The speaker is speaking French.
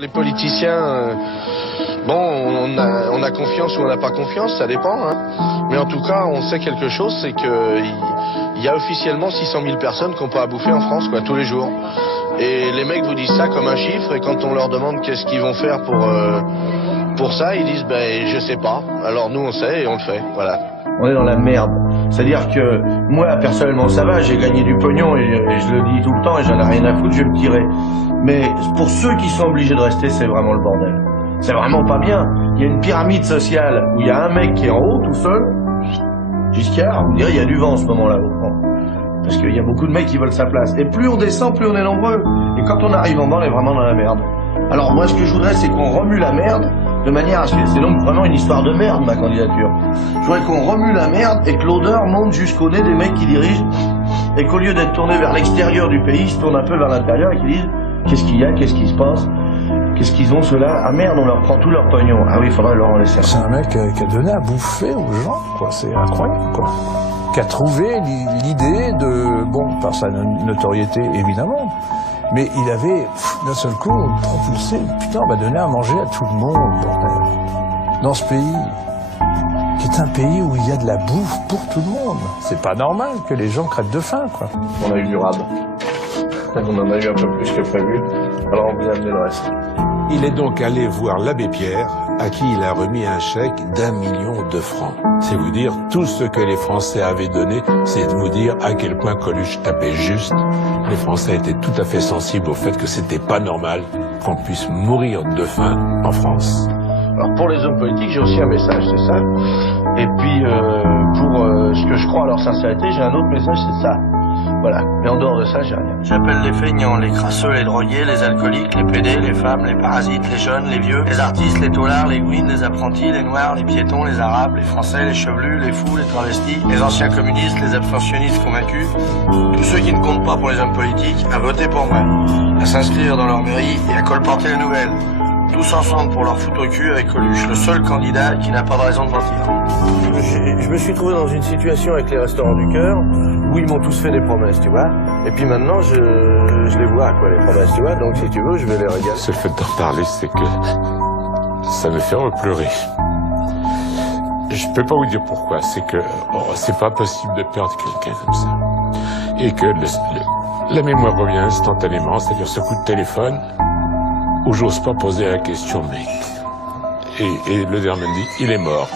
Les politiciens, bon, on a confiance ou on n'a pas confiance, ça dépend. Hein. Mais en tout cas, on sait quelque chose, c'est qu'il y a officiellement 600 000 personnes qui n'ont pas à bouffer en France, quoi, tous les jours. Et les mecs vous disent ça comme un chiffre, et quand on leur demande qu'est-ce qu'ils vont faire pour ça, ils disent, ben, je sais pas. Alors nous, on sait et on le fait, voilà. On est dans la merde. C'est-à-dire que moi, personnellement, ça va, j'ai gagné du pognon et je le dis tout le temps et j'en ai rien à foutre, je vais me tirer. Mais pour ceux qui sont obligés de rester, c'est vraiment le bordel. C'est vraiment pas bien. Il y a une pyramide sociale où il y a un mec qui est en haut tout seul. Giscard, vous direz, il y a du vent en ce moment-là. Parce qu'il y a beaucoup de mecs qui veulent sa place. Et plus on descend, plus on est nombreux. Et quand on arrive en bas, on est vraiment dans la merde. Alors moi, ce que je voudrais, c'est qu'on remue la merde de manière à ce que... C'est donc vraiment une histoire de merde, ma candidature. Je voudrais qu'on remue la merde et que l'odeur monte jusqu'au nez des mecs qui dirigent et qu'au lieu d'être tournés vers l'extérieur du pays, ils se tournent un peu vers l'intérieur et qu'ils disent qu'est-ce qu'il y a, qu'est-ce qui se passe, qu'est-ce qu'ils ont ceux-là. Ah merde, on leur prend tout leur pognon. Ah oui, il faudrait leur en laisser. C'est un mec qui a donné à bouffer aux gens, quoi. C'est incroyable, quoi. Qui a trouvé l'idée de, bon, par sa notoriété évidemment, mais il avait d'un seul coup propulsé, putain, on va donner à manger à tout le monde, bordel. Dans ce pays, qui est un pays où il y a de la bouffe pour tout le monde. C'est pas normal que les gens crèvent de faim, quoi. On a eu du rab. On en a eu un peu plus que prévu. Alors on vous a amené le reste. Il est donc allé voir l'abbé Pierre, à qui il a remis un chèque d'1 million de francs. C'est vous dire, tout ce que les Français avaient donné, c'est de vous dire à quel point Coluche tapait juste. Les Français étaient tout à fait sensibles au fait que c'était pas normal qu'on puisse mourir de faim en France. Alors pour les hommes politiques, j'ai aussi un message, c'est ça. Et puis pour ce que je crois à leur sincérité, j'ai un autre message, c'est ça. Voilà, mais en dehors de ça, j'ai rien. J'appelle les feignants, les crasseux, les drogués, les alcooliques, les pédés, les femmes, les parasites, les jeunes, les vieux, les artistes, les taulards, les gouines, les apprentis, les noirs, les piétons, les arabes, les français, les chevelus, les fous, les travestis, les anciens communistes, les abstentionnistes convaincus, tous ceux qui ne comptent pas pour les hommes politiques, à voter pour moi, à s'inscrire dans leur mairie et à colporter les nouvelles. Tous ensemble pour leur foutre au cul avec Coluche, le seul candidat qui n'a pas de raison de mentir. Je me suis trouvé dans une situation avec les restaurants du cœur où ils m'ont tous fait des promesses, tu vois. Et puis maintenant, je les vois, quoi, les promesses, tu vois. Donc si tu veux, je vais les regarder. Ce fait d'en parler, c'est que ça me fait pleurer. Je peux pas vous dire pourquoi. C'est que c'est pas possible de perdre quelqu'un comme ça. Et que la mémoire revient instantanément, c'est-à-dire ce coup de téléphone où j'ose pas poser la question, mais... Et le dernier me dit, il est mort.